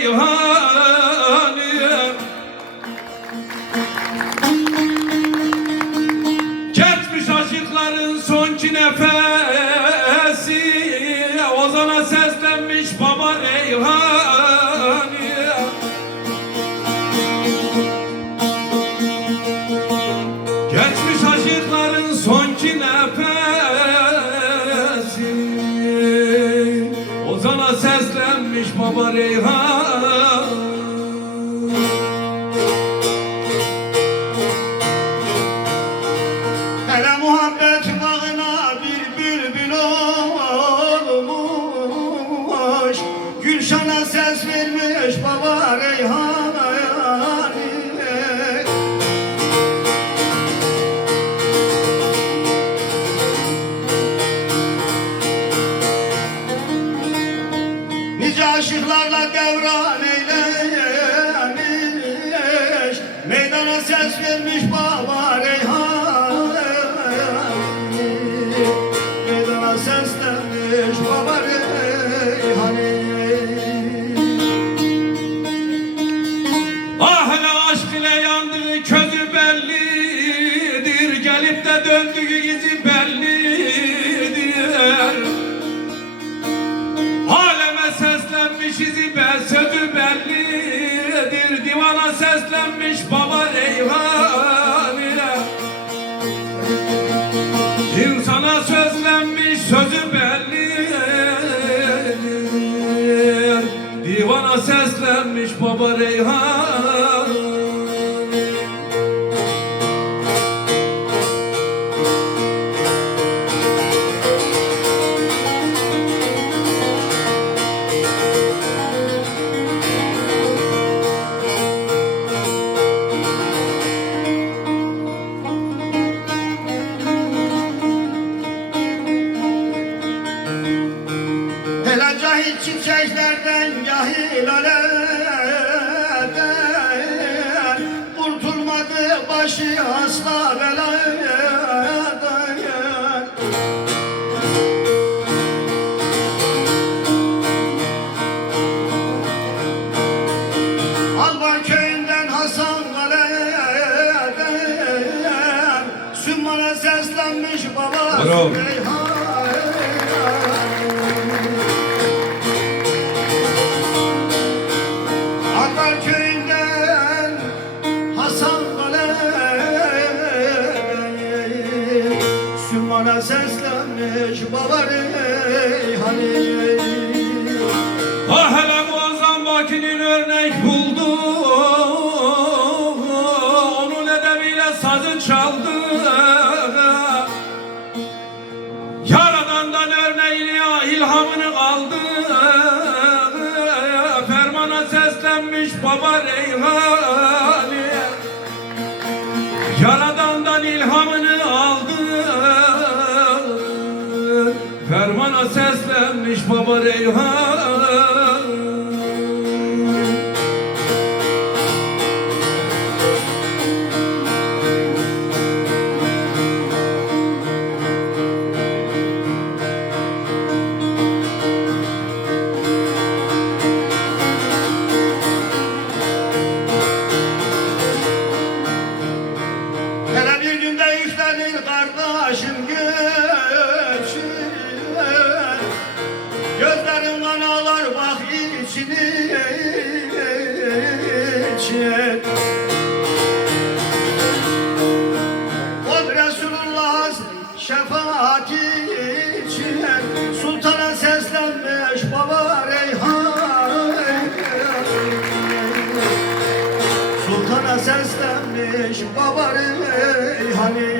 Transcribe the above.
Reyhan'ı Geçmiş aşıkların sonki nefesi. Ozan'a seslenmiş baba Reyhan'ı Geçmiş aşıkların sonki nefesi. Ozan'a seslenmiş baba Reyhan. Hele muhabbet bağına bir bülbül olmuş. Gülşan'a ses vermiş baba Reyhan'a Meydana ses vermiş baba Reyhan Meydana seslenmiş baba Reyhan Ah hele aşk ile yandığı közü bellidir. Gelip de döndüğü izi bellidir. Aleme seslenmiş izi be sözü bellidir. Divana seslenmiş sözü bellidir Divana seslenmiş baba Reyhan çiçeklerden aleden Kurtulmadı başı asla beladan Alban köyünden Hasan Kale'den Sümman'a seslenmiş baba Bravo. Fermana seslenmiş baba Reyhan Yaradan'dan ilhamını aldı. Fermana seslenmiş baba Reyhan yüklenir kardeşim göçün Gözlerim kan ağlar bak içini için Sultana seslenmiş baba reyhani